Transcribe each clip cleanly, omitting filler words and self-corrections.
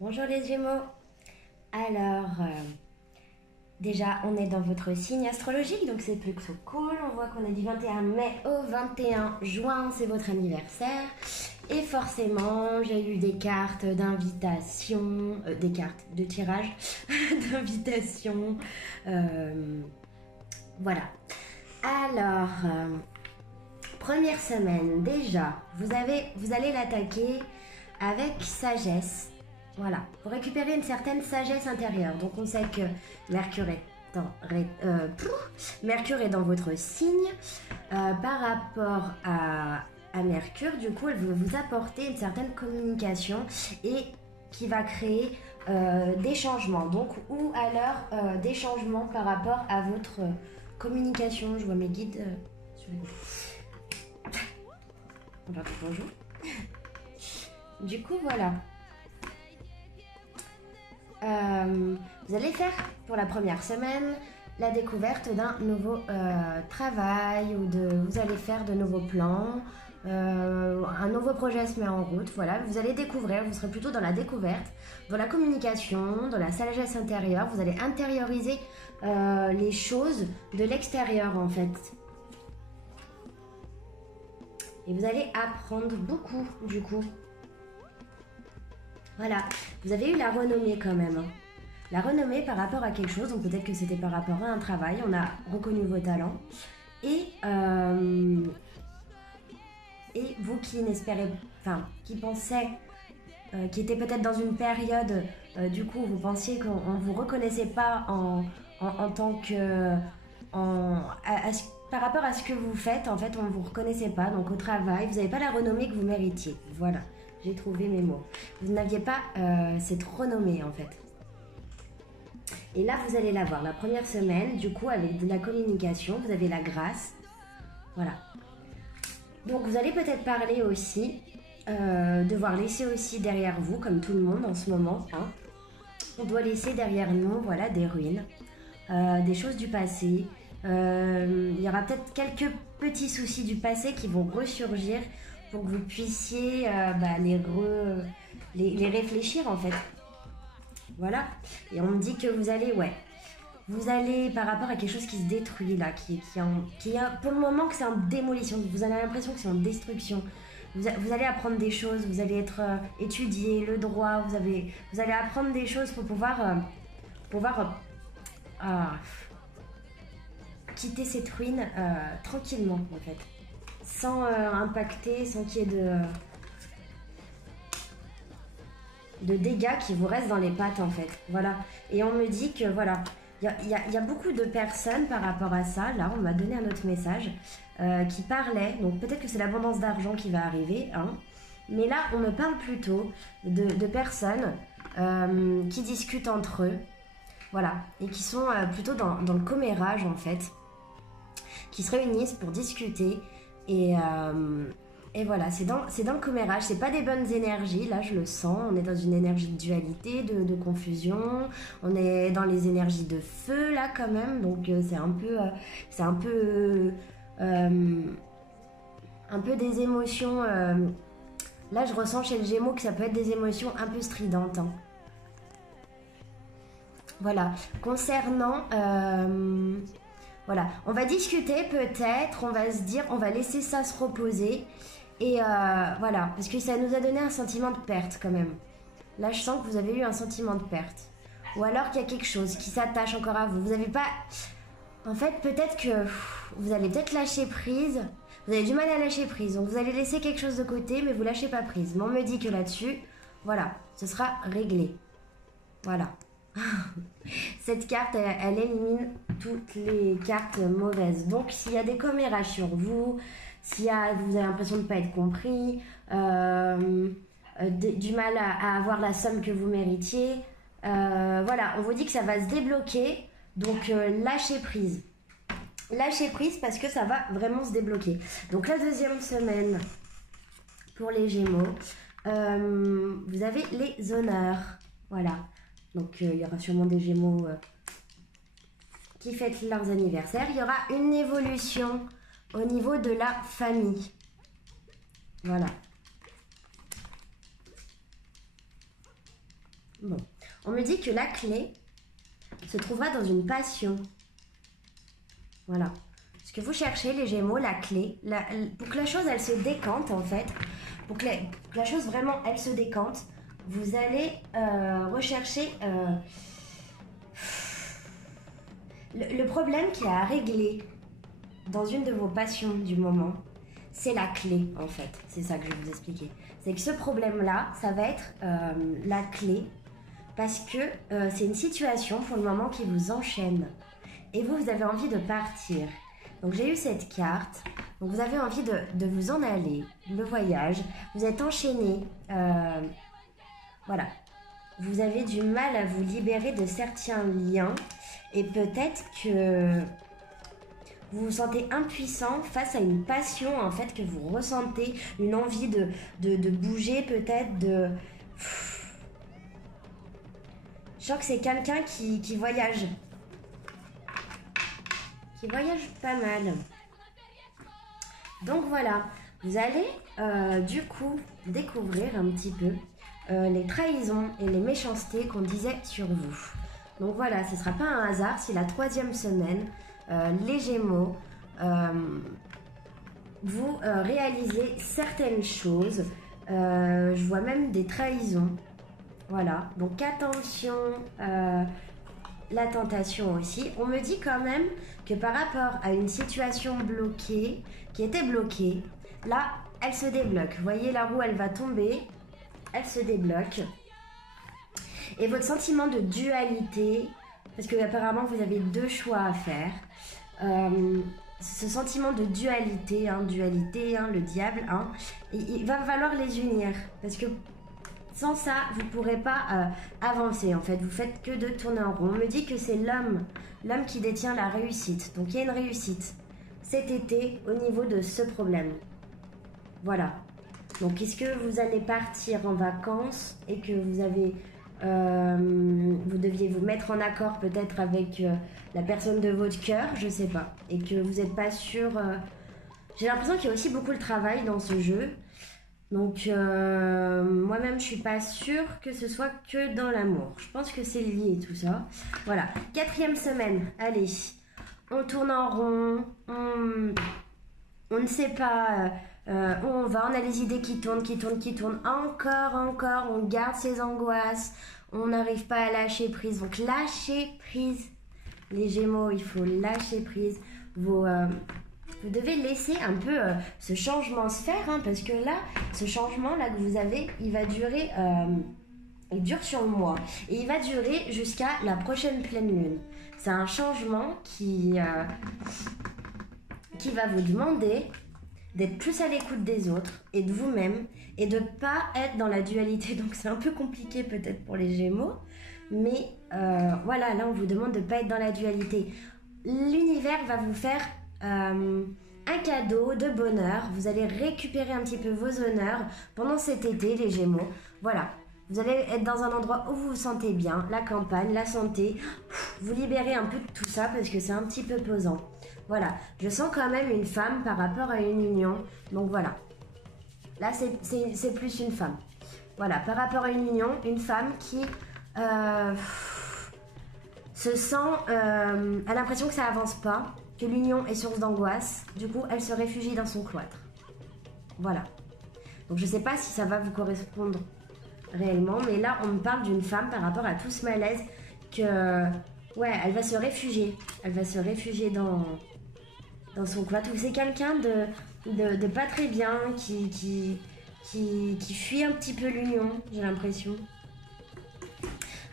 Bonjour les Gémeaux. Alors, déjà, on est dans votre signe astrologique, donc c'est plutôt cool. On voit qu'on est du 21 mai au 21 juin, c'est votre anniversaire. Et forcément, j'ai eu des cartes d'invitation, des cartes de tirage d'invitation. Voilà. Alors, première semaine, déjà, vous allez l'attaquer avec sagesse. Voilà, pour récupérer une certaine sagesse intérieure. Donc on sait que Mercure est dans votre signe. Par rapport à Mercure, du coup, elle veut vous apporter une certaine communication et qui va créer des changements. Donc, ou alors des changements par rapport à votre communication. Je vois mes guides sur les... On va dire bonjour. Du coup, voilà. Vous allez faire pour la première semaine la découverte d'un nouveau travail ou vous allez faire de nouveaux plans, un nouveau projet se met en route, voilà, vous allez découvrir, vous serez plutôt dans la découverte, dans la communication, dans la sagesse intérieure, vous allez intérioriser les choses de l'extérieur en fait. Et vous allez apprendre beaucoup du coup. Voilà, vous avez eu la renommée quand même. Hein. La renommée par rapport à quelque chose, donc peut-être que c'était par rapport à un travail, on a reconnu vos talents. Et vous qui n'espérez, enfin, qui pensez, qui était peut-être dans une période, du coup, vous pensiez qu'on ne vous reconnaissait pas en tant que... par rapport à ce que vous faites, en fait, on ne vous reconnaissait pas. Donc au travail, vous n'avez pas la renommée que vous méritiez. Voilà. J'ai trouvé mes mots. Vous n'aviez pas cette renommée en fait. Et là, vous allez l'avoir. La première semaine, du coup, avec de la communication, vous avez la grâce. Voilà. Donc, vous allez peut-être parler aussi, devoir laisser aussi derrière vous, comme tout le monde en ce moment. Hein. On doit laisser derrière nous, voilà, des ruines, des choses du passé. Il y aura peut-être quelques petits soucis du passé qui vont ressurgir pour que vous puissiez les réfléchir en fait. Voilà. Et on me dit que vous allez par rapport à quelque chose qui se détruit là, qui est pour le moment que c'est en démolition. Vous avez l'impression que c'est en destruction. Vous allez apprendre des choses, vous allez être étudié, le droit, vous allez apprendre des choses pour pouvoir quitter cette ruine tranquillement en fait. Sans impacter, sans qu'il y ait de dégâts qui vous restent dans les pattes en fait. Voilà. Et on me dit que voilà, il y a beaucoup de personnes par rapport à ça. Là, on m'a donné un autre message qui parlait. Donc peut-être que c'est l'abondance d'argent qui va arriver. Hein. Mais là, on me parle plutôt de personnes qui discutent entre eux. Voilà. Et qui sont plutôt dans le commérage en fait. Qui se réunissent pour discuter. Et voilà, c'est dans le commérage, c'est pas des bonnes énergies, là je le sens, on est dans une énergie de dualité, de confusion, on est dans les énergies de feu là quand même, donc c'est un peu des émotions, là je ressens chez le Gémeaux que ça peut être des émotions un peu stridentes. Hein. Voilà, concernant... Voilà, on va discuter peut-être, on va se dire, on va laisser ça se reposer. Et voilà, parce que ça nous a donné un sentiment de perte quand même. Là, je sens que vous avez eu un sentiment de perte. Ou alors qu'il y a quelque chose qui s'attache encore à vous. Vous n'avez pas... En fait, peut-être que vous allez peut-être lâcher prise. Vous avez du mal à lâcher prise. Donc vous allez laisser quelque chose de côté, mais vous lâchez pas prise. Mais on me dit que là-dessus, voilà, ce sera réglé. Voilà. Cette carte, elle élimine toutes les cartes mauvaises. Donc, s'il y a des commérages sur vous, vous avez l'impression de ne pas être compris, du mal à avoir la somme que vous méritiez, voilà, on vous dit que ça va se débloquer. Donc, lâchez prise. Lâchez prise parce que ça va vraiment se débloquer. Donc, la deuxième semaine pour les Gémeaux, vous avez les honneurs. Voilà. Donc il y aura sûrement des Gémeaux qui fêtent leurs anniversaires. Il y aura une évolution au niveau de la famille. Voilà. Bon, on me dit que la clé se trouvera dans une passion. Voilà. Ce que vous cherchez, les Gémeaux, la clé, pour que la chose, elle se décante, en fait, pour que la chose, vraiment, elle se décante, vous allez rechercher le problème qui a à régler dans une de vos passions du moment. C'est la clé, en fait. C'est ça que je vais vous expliquer. C'est que ce problème-là, ça va être la clé parce que c'est une situation pour le moment qui vous enchaîne. Et vous avez envie de partir. Donc j'ai eu cette carte. Donc vous avez envie de vous en aller, le voyage. Vous êtes enchaîné. Voilà. Vous avez du mal à vous libérer de certains liens. Et peut-être que vous vous sentez impuissant face à une passion en fait que vous ressentez, une envie de bouger peut-être, Je sens que c'est quelqu'un qui voyage. Qui voyage pas mal. Donc voilà, vous allez du coup découvrir un petit peu les trahisons et les méchancetés qu'on disait sur vous. Donc voilà, ce ne sera pas un hasard si la 3e semaine, les Gémeaux, vous réalisez certaines choses. Je vois même des trahisons. Voilà, donc attention, la tentation aussi. On me dit quand même que par rapport à une situation bloquée, qui était bloquée, là, elle se débloque. Vous voyez, la roue, elle va tomber, elle se débloque. Et votre sentiment de dualité, parce que apparemment vous avez 2 choix à faire, ce sentiment de dualité, le diable, il va falloir les unir, parce que sans ça, vous ne pourrez pas avancer, en fait. Vous faites que de tourner en rond. On me dit que c'est l'homme qui détient la réussite. Donc, il y a une réussite cet été au niveau de ce problème. Voilà. Donc, est-ce que vous allez partir en vacances et que vous avez... vous deviez vous mettre en accord peut-être avec la personne de votre cœur, je sais pas. Et que vous n'êtes pas sûr... J'ai l'impression qu'il y a aussi beaucoup de travail dans ce jeu. Donc, moi-même, je suis pas sûre que ce soit que dans l'amour. Je pense que c'est lié tout ça. Voilà. 4e semaine. Allez. On tourne en rond. On ne sait pas où on va. On a les idées qui tournent. Encore. On garde ses angoisses. On n'arrive pas à lâcher prise. Donc, lâcher prise. Les Gémeaux, il faut lâcher prise. Vous devez laisser un peu ce changement se faire, parce que là, ce changement-là que vous avez, il va durer, il dure sur le mois. Et il va durer jusqu'à la prochaine pleine lune. C'est un changement qui va vous demander d'être plus à l'écoute des autres et de vous-même et de ne pas être dans la dualité. Donc c'est un peu compliqué peut-être pour les Gémeaux. Mais voilà, là on vous demande de ne pas être dans la dualité. L'univers va vous faire... un cadeau de bonheur. Vous allez récupérer un petit peu vos honneurs pendant cet été, les Gémeaux. Voilà, vous allez être dans un endroit où vous vous sentez bien, la campagne, la santé. Vous libérez un peu de tout ça parce que c'est un petit peu pesant. Voilà, je sens quand même une femme par rapport à une union. Donc voilà, là c'est plus une femme. Voilà, par rapport à une union, une femme qui se sent, a l'impression que ça avance pas, que l'union est source d'angoisse, du coup elle se réfugie dans son cloître. Voilà. Donc je sais pas si ça va vous correspondre réellement, mais là on me parle d'une femme par rapport à tout ce malaise que, ouais, elle va se réfugier. Elle va se réfugier dans son cloître. Ou c'est quelqu'un de pas très bien, qui fuit un petit peu l'union, j'ai l'impression.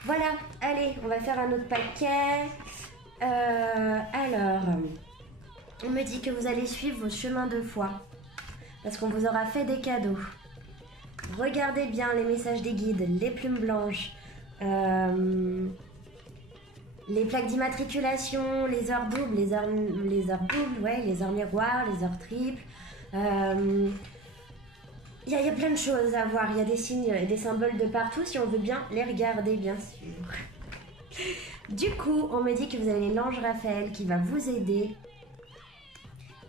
Voilà, allez, on va faire un autre paquet. Alors, on me dit que vous allez suivre vos chemins de foi parce qu'on vous aura fait des cadeaux. Regardez bien les messages des guides, les plumes blanches, les plaques d'immatriculation, les heures doubles, les heures doubles, ouais, les heures miroirs, les heures triples. Il y a plein de choses à voir. Il y a des signes et des symboles de partout si on veut bien les regarder, bien sûr. Du coup, on me dit que vous avez l'ange Raphaël qui va vous aider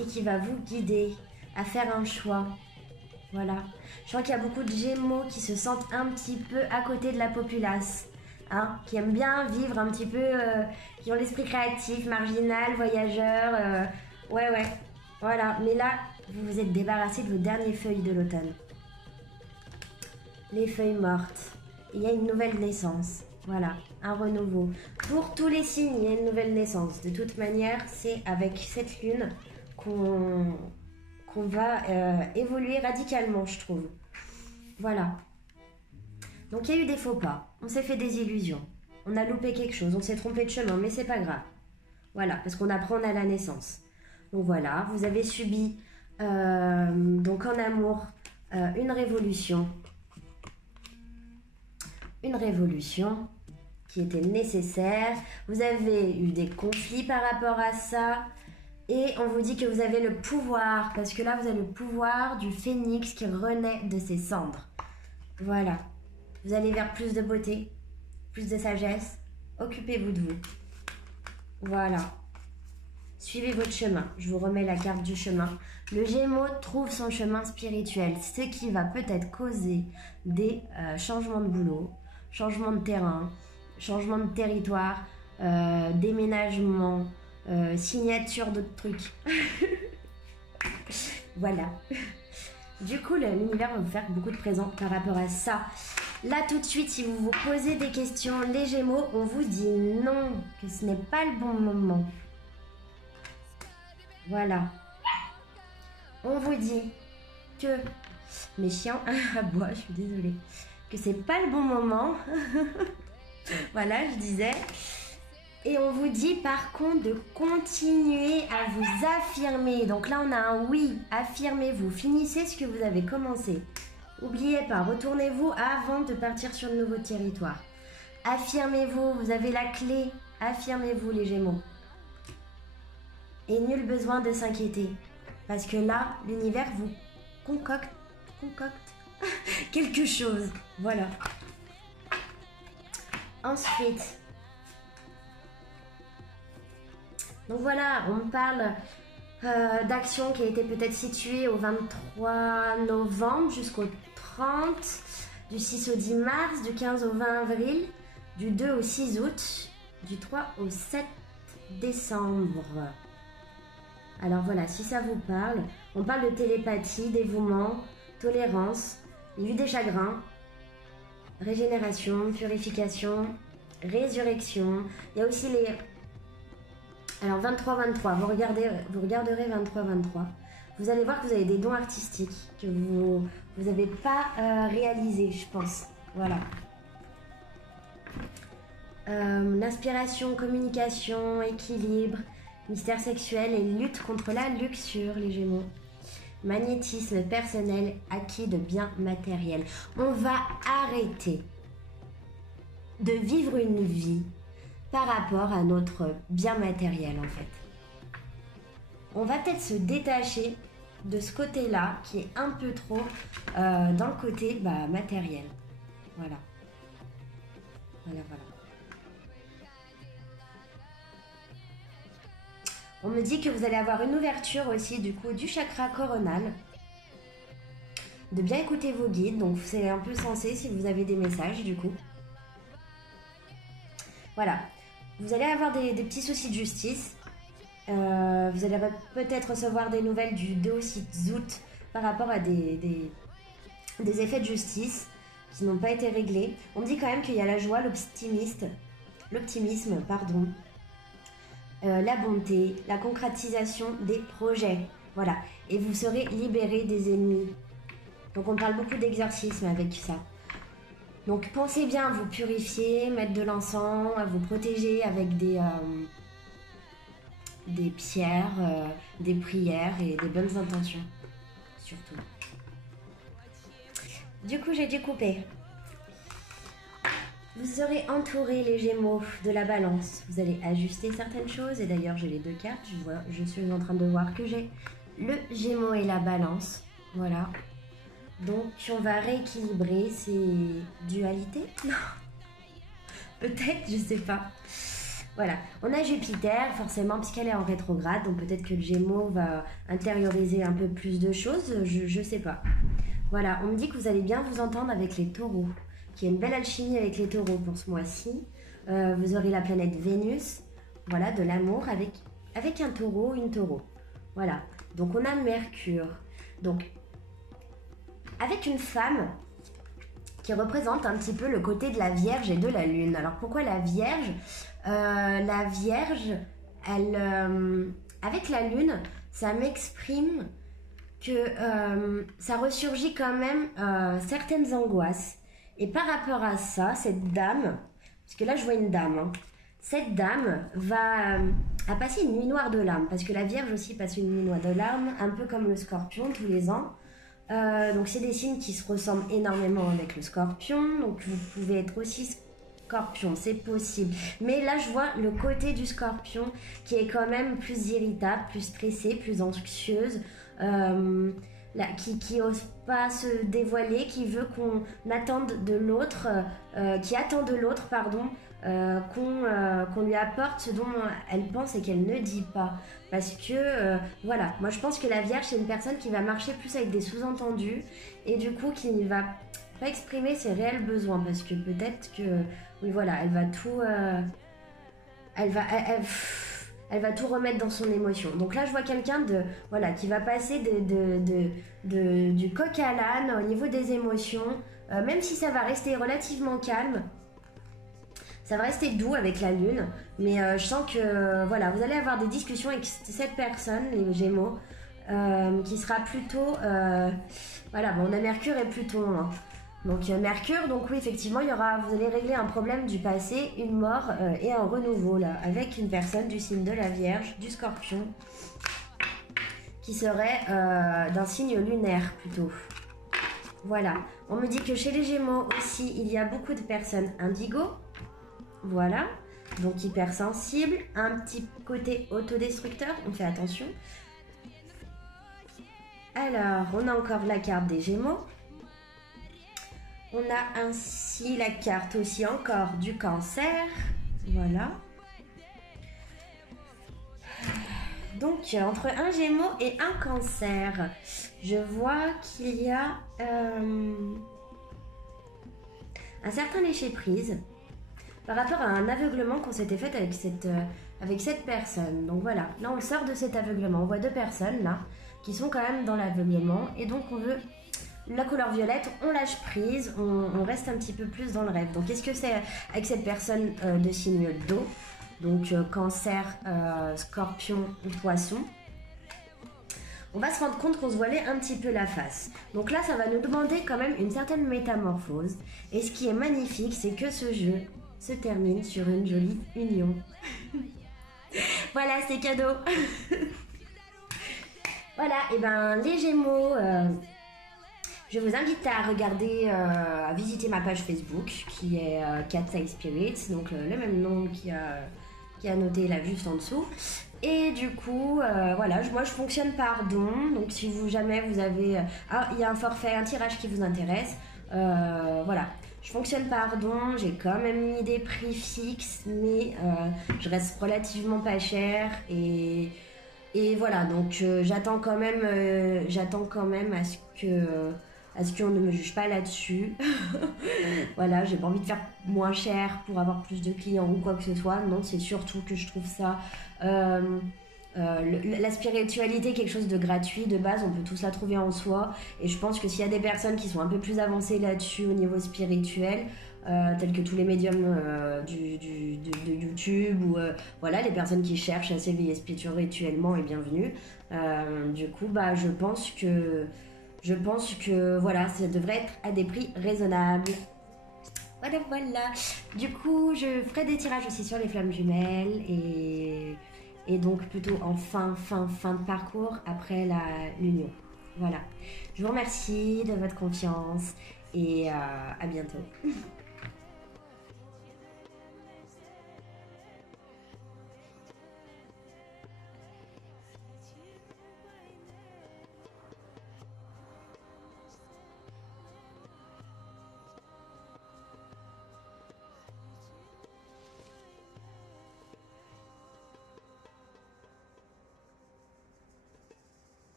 et qui va vous guider à faire un choix. Voilà. Je crois qu'il y a beaucoup de Gémeaux qui se sentent un petit peu à côté de la populace. Hein, qui aiment bien vivre un petit peu, qui ont l'esprit créatif, marginal, voyageur. Ouais, ouais. Voilà. Mais là, vous vous êtes débarrassé de vos dernières feuilles de l'automne. Les feuilles mortes. Il y a une nouvelle naissance. Voilà, un renouveau. Pour tous les signes, il y a une nouvelle naissance. De toute manière, c'est avec cette lune qu'on va évoluer radicalement, je trouve. Voilà. Donc il y a eu des faux pas. On s'est fait des illusions. On a loupé quelque chose. On s'est trompé de chemin, mais c'est pas grave. Voilà, parce qu'on apprend à la naissance. Donc voilà, vous avez subi, donc en amour, une révolution. Une révolution qui était nécessaire. Vous avez eu des conflits par rapport à ça. Et on vous dit que vous avez le pouvoir. Parce que là, vous avez le pouvoir du phénix qui renaît de ses cendres. Voilà. Vous allez vers plus de beauté, plus de sagesse. Occupez-vous de vous. Voilà. Suivez votre chemin. Je vous remets la carte du chemin. Le Gémeaux trouve son chemin spirituel. Ce qui va peut-être causer des changements de boulot, changement de terrain, changement de territoire, déménagement, signature d'autres trucs. Voilà. Du coup, l'univers va vous faire beaucoup de présents par rapport à ça. Là, tout de suite, si vous vous posez des questions, les Gémeaux, on vous dit non, que ce n'est pas le bon moment. Voilà. On vous dit que mes chiens aboient, je suis désolée, que c'est pas le bon moment. Voilà, je disais. Et on vous dit par contre de continuer à vous affirmer. Donc là, on a un oui, affirmez-vous, finissez ce que vous avez commencé. N'oubliez pas, retournez-vous avant de partir sur de nouveaux territoires. Affirmez-vous, vous avez la clé. Affirmez-vous les Gémeaux. Et nul besoin de s'inquiéter. Parce que là, l'univers vous concocte quelque chose. Voilà. Ensuite, donc voilà, on parle d'action qui a été peut-être située au 23 novembre jusqu'au 30, du 6 au 10 mars, du 15 au 20 avril, du 2 au 6 août, du 3 au 7 décembre. Alors voilà, si ça vous parle, on parle de télépathie, dévouement, tolérance, vue des chagrins, régénération, purification, résurrection. Il y a aussi les... Alors 23-23, vous regarderez 23-23. Vous allez voir que vous avez des dons artistiques que vous n'avez pas réalisés, je pense. Voilà. L'inspiration, communication, équilibre, mystère sexuel et lutte contre la luxure, les Gémeaux. Magnétisme personnel, acquis de biens matériels. On va arrêter de vivre une vie par rapport à notre bien matériel, en fait. On va peut-être se détacher de ce côté-là qui est un peu trop dans le côté matériel. Voilà. Voilà. On me dit que vous allez avoir une ouverture aussi du coup du chakra coronal. De bien écouter vos guides, donc c'est un peu sensé si vous avez des messages du coup. Voilà. Vous allez avoir des petits soucis de justice. Vous allez peut-être recevoir des nouvelles du 2 au 6 août par rapport à des effets de justice qui n'ont pas été réglés. On me dit quand même qu'il y a la joie, l'optimisme, pardon. La bonté, la concrétisation des projets. Voilà. Et vous serez libéré des ennemis. Donc on parle beaucoup d'exorcisme avec ça. Donc pensez bien à vous purifier, mettre de l'encens, à vous protéger avec des pierres, des prières et des bonnes intentions. Surtout. Du coup, j'ai dû couper. Vous serez entourés, les Gémeaux, de la balance. Vous allez ajuster certaines choses. Et d'ailleurs, j'ai les deux cartes. Je suis en train de voir que j'ai le Gémeaux et la balance. Voilà. Donc, on va rééquilibrer ces dualités. Non. Peut-être, je sais pas. Voilà. On a Jupiter, forcément, puisqu'elle est en rétrograde. Donc, peut-être que le Gémeaux va intérioriser un peu plus de choses. Je sais pas. Voilà, on me dit que vous allez bien vous entendre avec les taureaux, qu'il y a une belle alchimie avec les taureaux pour ce mois-ci. Vous aurez la planète Vénus, voilà, de l'amour avec un taureau, une taureau. Voilà, donc on a Mercure. Donc, avec une femme qui représente un petit peu le côté de la Vierge et de la Lune. Alors pourquoi la Vierge? La Vierge, elle, avec la Lune, ça m'exprime que ça ressurgit quand même certaines angoisses. Et par rapport à ça, cette dame, parce que là je vois une dame, hein, cette dame va a passé une nuit noire de larmes, parce que la Vierge aussi passe une nuit noire de larmes, un peu comme le Scorpion tous les ans. Donc c'est des signes qui se ressemblent énormément avec le Scorpion, donc vous pouvez être aussi Scorpion, c'est possible. Mais là je vois le côté du Scorpion qui est quand même plus irritable, plus stressée, plus anxieuse, qui ose pas se dévoiler, qui veut qu'on attende de l'autre, qui attend de l'autre, pardon, qu'on lui apporte ce dont elle pense et qu'elle ne dit pas. Parce que, voilà, moi je pense que la Vierge, c'est une personne qui va marcher plus avec des sous-entendus et du coup qui ne va pas exprimer ses réels besoins. Parce que peut-être que, oui voilà, elle va tout... elle va tout remettre dans son émotion. Donc là, je vois quelqu'un voilà, qui va passer du coq à l'âne au niveau des émotions, même si ça va rester relativement calme. Ça va rester doux avec la lune, mais je sens que voilà, vous allez avoir des discussions avec cette personne, les Gémeaux, qui sera plutôt... voilà, bon, on a Mercure et Pluton, hein. Donc Mercure, donc oui, effectivement, vous allez régler un problème du passé, une mort et un renouveau, là, avec une personne du signe de la Vierge, du Scorpion, qui serait d'un signe lunaire, plutôt. Voilà, on me dit que chez les Gémeaux aussi, il y a beaucoup de personnes indigo. Voilà, donc hypersensible, un petit côté autodestructeur, on fait attention. Alors, on a encore la carte des Gémeaux. On a ainsi la carte aussi encore du Cancer. Voilà. Donc, entre un Gémeaux et un Cancer, je vois qu'il y a un certain lâcher-prise par rapport à un aveuglement qu'on s'était fait avec cette personne. Donc voilà, là on sort de cet aveuglement. On voit deux personnes là qui sont quand même dans l'aveuglement et donc on veut la couleur violette, on lâche prise, on reste un petit peu plus dans le rêve. Donc qu'est-ce que c'est avec cette personne de signe d'eau? Donc Cancer, Scorpion ou Poisson. On va se rendre compte qu'on se voilait un petit peu la face. Donc là, ça va nous demander quand même une certaine métamorphose. Et ce qui est magnifique, c'est que ce jeu se termine sur une jolie union. Voilà, c'est cadeau. Voilà, et ben les Gémeaux, je vous invite à regarder, à visiter ma page Facebook qui est Cat's Spirits, donc le même nom qui a noté là juste en dessous. Et du coup, voilà, moi je fonctionne par don, donc si jamais vous avez... il y a un forfait, un tirage qui vous intéresse, voilà. Je fonctionne par don, j'ai quand même mis des prix fixes, mais je reste relativement pas cher et voilà, donc j'attends quand même à ce qu'on ne me juge pas là-dessus. Voilà, j'ai pas envie de faire moins cher pour avoir plus de clients ou quoi que ce soit. Non, c'est surtout que je trouve ça... la spiritualité, quelque chose de gratuit, de base, on peut tous la trouver en soi. Et je pense que s'il y a des personnes qui sont un peu plus avancées là-dessus au niveau spirituel, tels que tous les médiums de YouTube ou voilà, les personnes qui cherchent à s'éveiller spirituellement et bienvenue. Du coup, bah, je pense que voilà, ça devrait être à des prix raisonnables. Voilà. Du coup, je ferai des tirages aussi sur les flammes jumelles et donc plutôt en fin de parcours après l'union. Voilà. Je vous remercie de votre confiance et à bientôt.